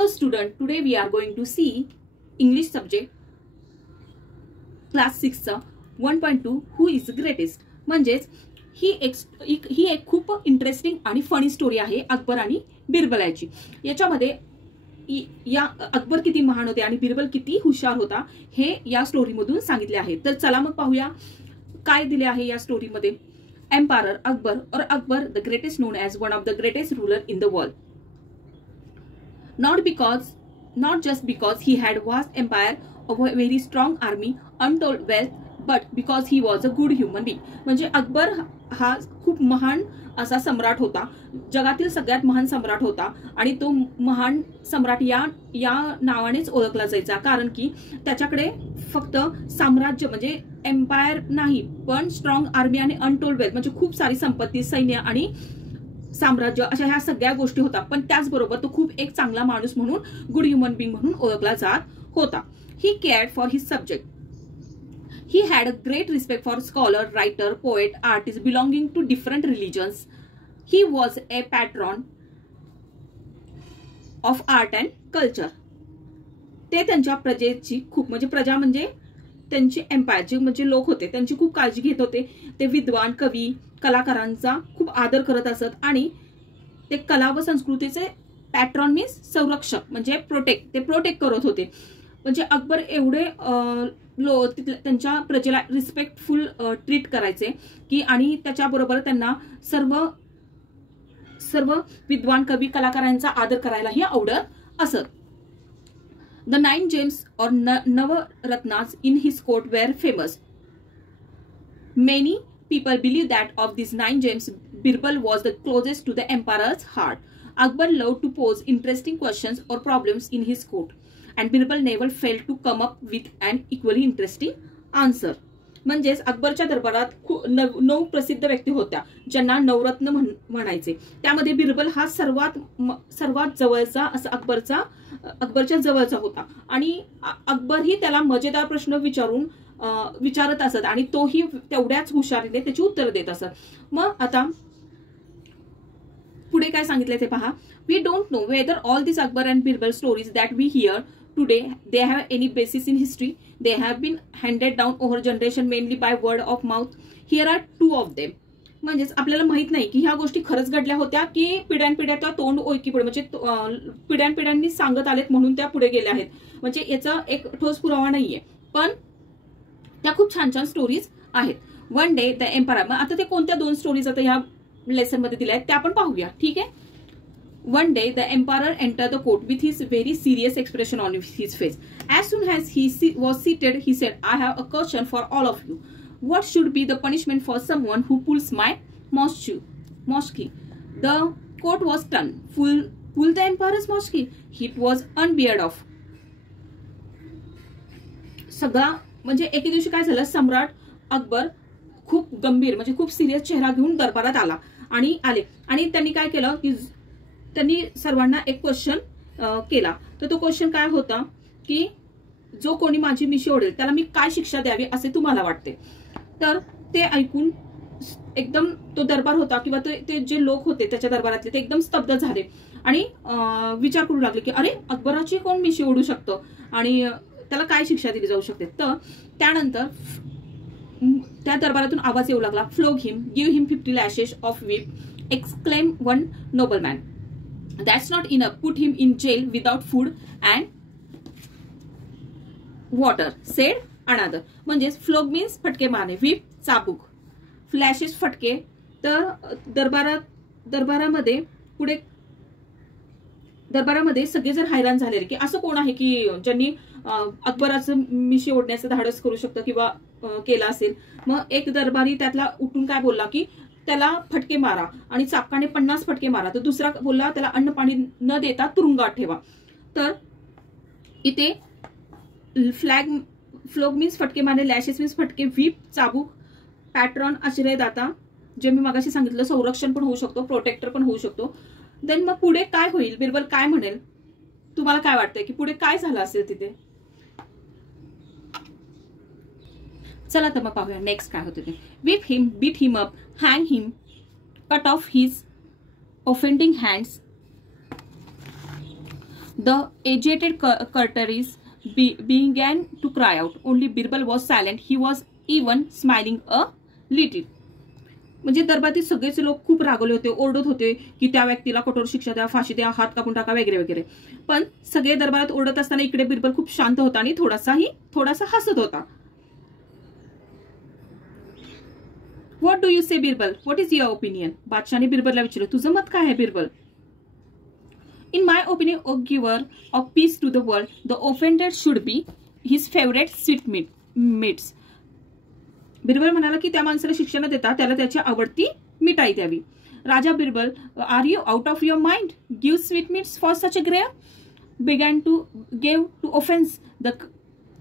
Hello student, today we are going to see English subject class 6 1.2 who is the greatest. म्हणजेच ही एक खूप interesting आणि funny story आहे अकबर आणि बिरबल याची. याच्यामध्ये या अकबर किती महान होते आणि बिरबल किती हुशार होता हे या स्टोरी मधून सांगितले आहे. तर चला मग पाहूया काय दिले आहे या स्टोरी मध्ये. एम्पायर अकबर और Akbar the greatest known as one of the greatest ruler in the world. Not just because he had vast empire of a very strong army, untold wealth, but because he was a good human being. म्हणजे अकबर हा खूप महान असा सम्राट होता, जगातील सगळ्यात महान सम्राट होता आणि तो महान सम्राट या नावानेच ओळखला जायचा, कारण की त्याच्याकडे फक्त साम्राज्य म्हणजे एम्पायर नाही पण स्ट्रॉंग आर्मी आणि अनटोल्ड वेल्थ म्हणजे खूप सारी संपत्ती, सैन्य आणि साम्राज्य अशा ह्या सगळ्या गोष्टी होता. पण त्याचबरोबर तो खूप एक चांगला माणूस म्हणून, गुड ह्युमन बीइंग म्हणून ओळखला जात होता. He cared for his subject. He had a great respect for scholar, writer, poet, artist belonging to different religions. He was a patron of art and culture. ते त्यांच्या प्रजेची खूप म्हणजे प्रजा म्हणजे त्यांची एम्पायर जे म्हणजे लोक होते त्यांची खूप काळजी घेत होते. ते विद्वान, कवी, कलाकारांचा खूप आदर करत असत आणि ते कला व संस्कृतीचे पॅट्रॉन मीन्स संरक्षक म्हणजे प्रोटेक्ट करत होते. म्हणजे अकबर एवढे त्यांच्या प्रजेला रिस्पेक्टफुल ट्रीट करायचे की आणि त्याच्याबरोबर त्यांना सर्व विद्वान, कवी, कलाकारांचा आदर करायलाही आवडत असत. The 9 gems or Navaratnas in his court were famous. Many people believe that of these 9 gems, Birbal was the closest to the emperor's heart. Akbar loved to pose interesting questions or problems in his court, and Birbal never failed to come up with an equally interesting answer. म्हणजेच अकबरच्या दरबारात 9 प्रसिद्ध व्यक्ती होत्या ज्यांना नवरत्न म्हणायचे. त्यामध्ये बिरबल हा सर्वात जवळचा असा अकबरच्या जवळचा होता आणि अकबर ही त्याला मजेदार प्रश्न विचारत असत आणि तोही तेवढ्याच हुशारीने त्याची उत्तर देत असत. मग आता पुढे काय सांगितले ते पहा. We don't know whether all this Akbar and Birbal stories that we hear today they have any basis in history. They have been handed down over generation mainly by word of mouth. Here are 2 of them. म्हणजेच आपल्याला माहित नाही की ह्या गोष्टी खरंच घडल्या होत्या की पिढ्यानपिढ्या त्या तोंड ओळखी पुढे म्हणजे पिढ्यानपिढ्यांनी सांगत आलेत म्हणून त्या पुढे गेल्या आहेत. म्हणजे याचा एक ठोस पुरावा नाहीये पण त्या खूप छान छान स्टोरीज आहेत. One day the empire. आता ते कोणत्या 2 स्टोरीज आता ह्या लेसन मध्ये दिल्या आहेत त्या आपण पाहूया. ठीक आहे. One day, the emperor entered the court with his very serious expression on his face. As soon as he was seated, he said, "I have a question for all of you. What should be the punishment for someone who pulls my moschee?" The court was stunned. Pull the emperor's moschee? It was unheard of. सगळा म्हणजे एके दिवशी काय झालं, सम्राट अकबर खूप गंभीर म्हणजे खूप सिरियस चेहरा घेऊन दरबारात आले आणि त्यांनी काय केलं की त्यांनी सर्वांना एक क्वेश्चन केला. तर तो क्वेश्चन काय होता की जो कोणी माझी मिशी ओढेल त्याला मी काय शिक्षा द्यावी असे तुम्हाला वाटते. तर ते ऐकून एकदम तो दरबार होता किंवा ते जे लोक होते त्याच्या दरबारातले ते एकदम स्तब्ध झाले आणि विचार करू लागले की अरे अकबराची कोण मिशी ओढू शकतो आणि त्याला काय शिक्षा दिली जाऊ शकते. तर त्यानंतर त्या दरबारातून आवाज येऊ लागला, flog him, give him 50 lashes of whip, exclaim one noble man. That's not enough. Put him in jail without food and water, said another. म्हणजेच फ्लोग मीन्स फटके मारणे, व्हिप चाबूक, फ्लॅशेस फटके. तर दरबारामध्ये सगळे जर हैराण झालेले की असं कोण आहे की ज्यांनी अकबराचं मिशी ओढण्याचं धाडस करू शकतं किंवा केलं असेल. मग एक दरबारी त्यातला उठून काय बोलला की त्याला फटके मारा आणि चापकाने 50 फटके मारा. तर दुसरा बोलला त्याला अन्न पाणी न देता तुरुंगात ठेवा. तर इथे फ्लोग मीन्स फटके मारणे, लॅशेस मीन्स फटके, व्हीप चाबूक, पॅट्रॉन आश्रयदाता जे मी मागाशी सांगितलं संरक्षण पण होऊ शकतो, प्रोटेक्टर पण होऊ शकतो. देन मग पुढे काय होईल, बिरबल काय म्हणेल, तुम्हाला काय वाटतंय की पुढे काय झालं असेल तिथे. चला तर मग पाहूया नेक्स्ट काय होते ते. Whip him, beat him up, hang him, cut off his offending hands, The agitated courtiers began to cry out. Only Birbal was silent. He was even smiling a little. म्हणजे दरबारातील सगळेच लोक खूप रागवले होते, ओरडत होते की त्या व्यक्तीला कठोर शिक्षा द्या, फाशी द्या, हात कापून टाका वगैरे वगैरे. पण सगळे दरबारात ओरडत असताना इकडे बिरबल खूप शांत होता आणि थोडासा हसत होता. What do you say Birbal? What is your opinion? बादशाहने बिरबलला विचारलं, तुझं मत काय आहे Birbal? In my opinion, O giver of peace to the world, the offender should be his favorite sweetmeats. Birbal म्हणाला की त्या माणसाला शिक्षा न देता त्याला त्याची आवडती मिठाई द्यावी. Raja Birbal, are you out of your mind? Give sweetmeats for such a grave? began to give to offense. The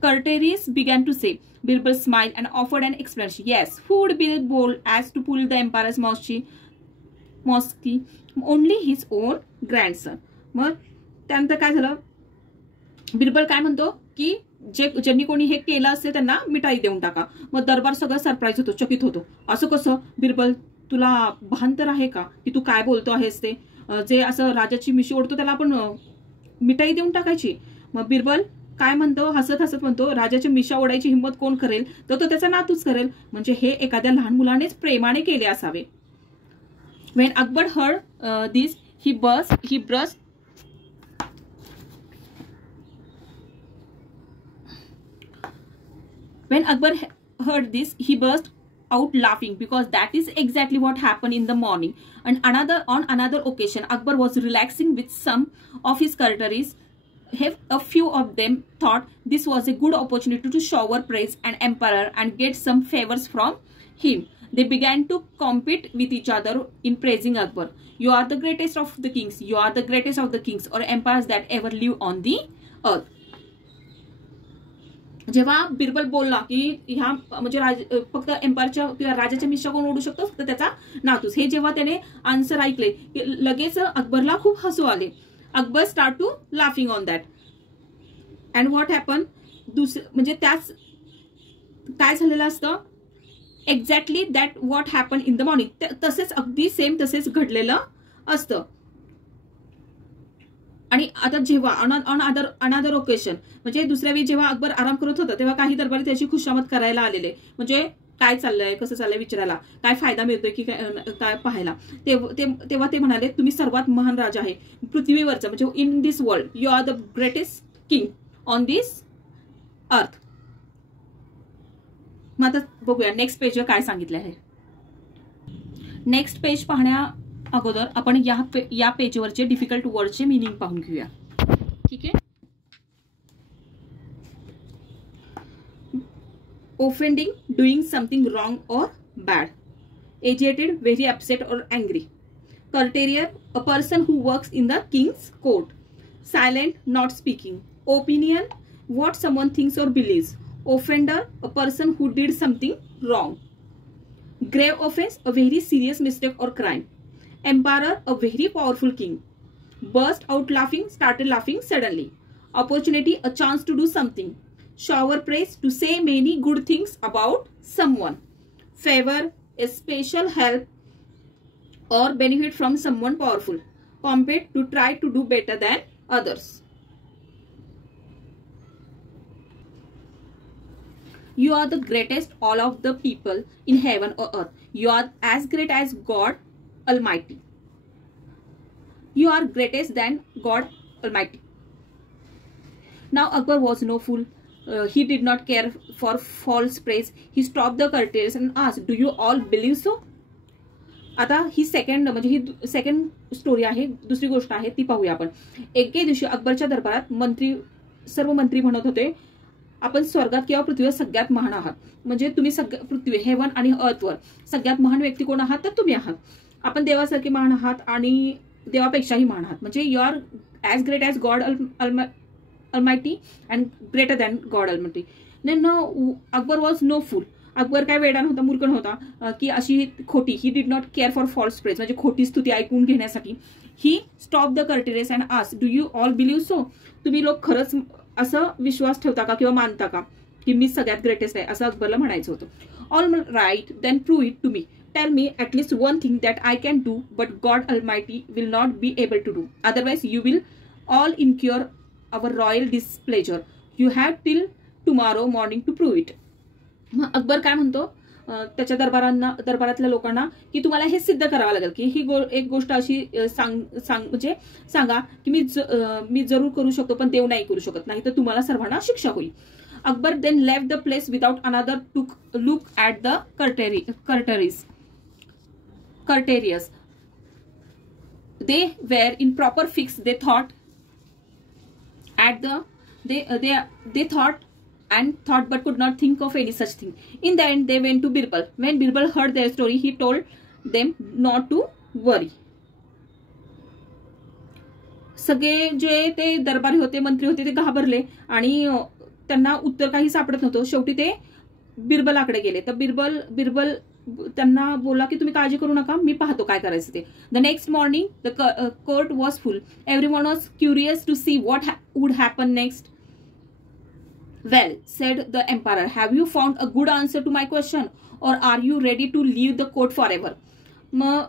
courtiers began to say. Birbal smiled and offered an explanation. Yes, who would be bold as to pull the emperor's mosque? Only his own grandson. मग त्यानंतर काय झालं, बिरबल काय म्हणतो की ज्यांनी कोणी हे केलं असते त्यांना मिठाई देऊन टाका. मग दरबार सगळं सरप्राईज होतो, चकित होतो. असं कसं बिरबल, तुला भान तर आहे का की तू काय बोलतो आहेस? ते जे असं राजाची मिशी ओढतो त्याला आपण मिठाई देऊन टाकायची? मग बिरबल काय म्हणतो, हसत हसत म्हणतो, राजाची मिशा ओढायची हिंमत कोण करेल? तर तो त्याचा नातूच करेल. म्हणजे हे एखाद्या लहान मुलानेच प्रेमाने केले असावे. When Akbar heard this, he burst. When Akbar heard this, he burst out laughing, because that is exactly what happened in the morning. And on another occasion, Akbar was relaxing with some of his courtiers. A few of them thought this was a good opportunity to shower praise an emperor and get some favors from him. They began to compete with each other in praising Akbar. You are the greatest of the kings. You are the greatest of the kings or empires that ever live on the earth. जेव्हा बिरबल बोलला की ह्या म्हणजे फक्त एम्पायरच्या किंवा राजाच्या मिशा कोण ओढू शकतो? फक्त त्याचा नातूस. हे जेव्हा त्याने आन्सर ऐकले की लगेच अकबरला खूप हसू आले. Akbar start to laughing on that. And what happen, म्हणजे त्याच काय झालेलं असतं, exactly that what happen in the morning. तसेच अगदी सेम तसेच घडलेलं असतं. आणि आता जेव्हा ऑन अनदर ओकेशन, म्हणजे दुसऱ्या वेळी जेव्हा अकबर आराम करत होता तेव्हा काही दरबारी त्याची खुशामत करायला आलेले, म्हणजे काय चाललंय, कसं चाललंय विचारायला, काय फायदा मिळतोय की काय पाहायला. तेव्हा ते म्हणाले, तुम्ही सर्वात महान राजा आहे पृथ्वीवरचा, म्हणजे in this world you are the greatest king on this earth. मग आता बघूया नेक्स्ट पेजवर काय सांगितलं आहे. नेक्स्ट पेज पाहण्या अगोदर आपण या पेजवरचे डिफिकल्ट वर्डचे मीनिंग पाहून घेऊया. ठीक आहे. Offending, doing something wrong or bad. Agitated, very upset or angry. Courtier, a person who works in the king's court. Silent, not speaking. Opinion, what someone thinks or believes. Offender, a person who did something wrong. Grave offense, a very serious mistake or crime. Emperor, a very powerful king. Burst out laughing, started laughing suddenly. Opportunity, a chance to do something. Shower praise, to say many good things about someone. Favor, a special help or benefit from someone powerful. Compete, to try to do better than others. You are the greatest all of the people in heaven or earth. You are as great as God Almighty. You are greatest than God Almighty. Now Akbar was no fool. He did not care for false praise. He stopped the courtiers and asked, "Do you all believe so?" आता ही second story आहे, दुसरी गोष्ट आहे ती पाहूया आपण. एके दिवशी अकबरच्या दरबारात सर्व मंत्री म्हणत होते, आपण स्वर्गात किंवा पृथ्वीवर सगळ्यात महान आहात. म्हणजे तुम्ही पृथ्वी, हेवन आणि अर्थवर सगळ्यात महान व्यक्ती कोण आहात तर तुम्ही आहात. आपण देवासारखे महान आहात आणि देवापेक्षाही महान आहात. म्हणजे you are as great as God Almighty and greater than God Almighty. No, Akbar was no fool. Akbar काय वेडा नव्हता, मूर्ख नव्हता की अशी खोटी. He did not care for false praise, म्हणजे खोटी स्तुती ऐकून घेण्यासाठी. He stop the courtiers and asked, do you all believe so? तुम्ही लोक खरंच असं विश्वास ठेवता का किंवा मानता का की मी सगळ्यात ग्रेटेस्ट आहे, असं अकबरला म्हणायचं होतं. All right, then prove it to me. Tell me at least one thing that I can do but God Almighty will not be able to do. Otherwise you will all incur our royal displeasure. You have till tomorrow morning to prove it. मग अकबर काय म्हणतो त्याच्या दरबारातल्या लोकांना की तुम्हाला हे सिद्ध करावं लागेल की ही एक गोष्ट अशी म्हणजे सांगा की मी जरूर करू शकतो पण देव नाही करू शकत, नाही तर तुम्हाला सर्वांना शिक्षा होईल. Akbar then left the place without another to look at the courtiers. They were in proper fix. They thought but could not think of any such thing. In the end they went to Birbal. When Birbal heard their story, he told them not to worry. सगळे जे ते दरबारी होते, मंत्री होते, ते घाबरले आणि त्यांना उत्तर काही सापडत नव्हतं. शेवटी ते बिरबलाकडे गेले. तर बिरबल त्यांना बोला की तुम्ही काळजी करू नका, मी पाहतो काय करायचं ते. The next morning the court was full. Everyone was curious to see what would happen next. Well said the emperor, have you found a good answer to my question or are you ready to leave the court forever. मग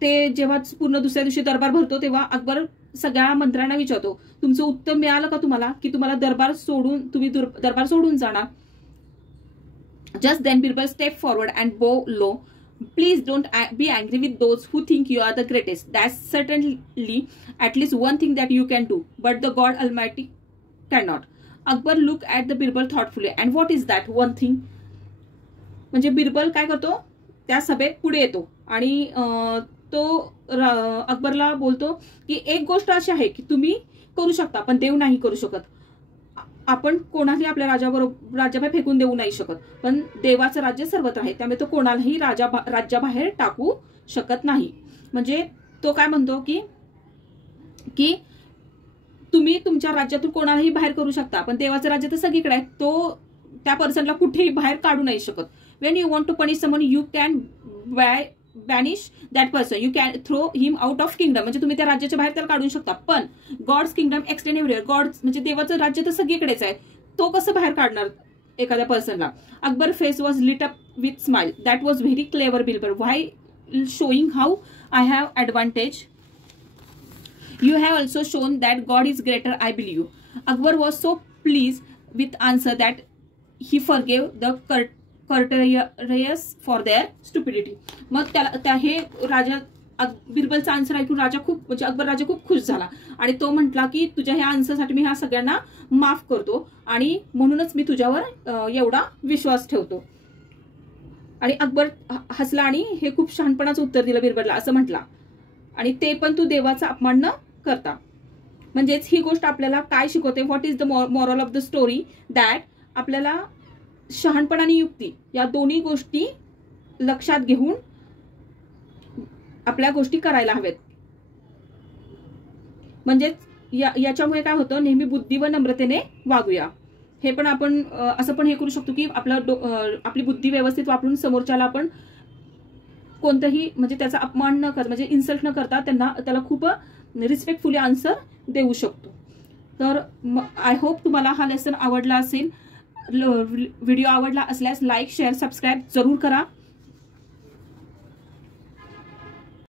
ते जेव्हा पूर्ण दुसऱ्या दिवशी दरबार भरतो तेव्हा अकबर सगळ्या मंत्र्यांना विचारतो, तुमचं उत्तर मिळालं का तुम्हाला की तुम्ही दरबार सोडून जाणार. Just then Birbal stepped forward and bowed low. Please don't be angry with those who think you are the greatest. That's certainly at least one thing that you can do, but the God Almighty cannot. Akbar looked at the Birbal thoughtfully. And what is that one thing? म्हणजे बिरबल काय करतो त्या सभेत पुढे येतो आणि तो अकबरला बोलतो की एक गोष्ट अशी आहे की तुम्ही करू शकता पण देव नाही करू शकत. आपण कोणालाही आपल्या राज्याबाहेर फेकून देऊ नाही शकत, पण देवाचं राज्य सर्वत्र आहे, त्यामुळे तो कोणालाही राज्याबाहेर टाकू शकत नाही. म्हणजे तो काय म्हणतो की तुम्ही तुमच्या राज्यातून कोणालाही बाहेर करू शकता पण देवाचं राज्य तर सगळीकडे आहे, तो त्या पर्सनला कुठेही बाहेर काढू नाही शकत. When you want to punish someone you can banish that person, you can throw him out of kingdom. म्हणजे तुम्ही त्या राज्याच्या बाहेर त्याला काढू शकता, पण God's kingdom extend everywhere. God's म्हणजे देवाचं राज्य तर सगळीकडेच आहे, तो कसं बाहेर काढणार एखाद्या पर्सनला. Akbar face was lit up with smile. That was very clever Birbal, why showing how I have advantage. You have also shown that God is greater, I believe. Akbar was so pleased with answer that he forgave the courtiers for their stupidity. मग त्या हे राजा बिरबलचा answer ऐकून अकबर राजा खूप खुश झाला आणि तो म्हटला की तुझ्या ह्या आन्सरसाठी मी ह्या सगळ्यांना माफ करतो आणि म्हणूनच मी तुझ्यावर एवढा विश्वास ठेवतो. आणि अकबर हसला आणि हे खूप शहाणपणाचं उत्तर दिलं बिरबलला, असं म्हटला, आणि ते पण तू देवाचा अपमान न करता. म्हणजेच ही गोष्ट आपल्याला काय शिकवते, what is the moral of the story, that आपल्याला शहाणपणा आणि युक्ती या दोन्ही गोष्टी लक्षात घेऊन आपल्या गोष्टी करायला हव्यात. म्हणजेच याच्यामुळे काय होतं, नेहमी बुद्धी व नम्रतेने वागूया. हे पण आपण असं पण हे करू शकतो की आपली बुद्धी व्यवस्थित वापरून समोरच्याला आपण कोणतंही म्हणजे त्याचा अपमान न करता, म्हणजे इन्सल्ट न करता त्याला खूप रिस्पेक्टफुली आन्सर देऊ शकतो. तर आय होप तुम्हाला हा लेसन आवडला असेल. व्हिडिओ आवडला असल्यास लाईक शेअर सबस्क्राईब जरूर करा.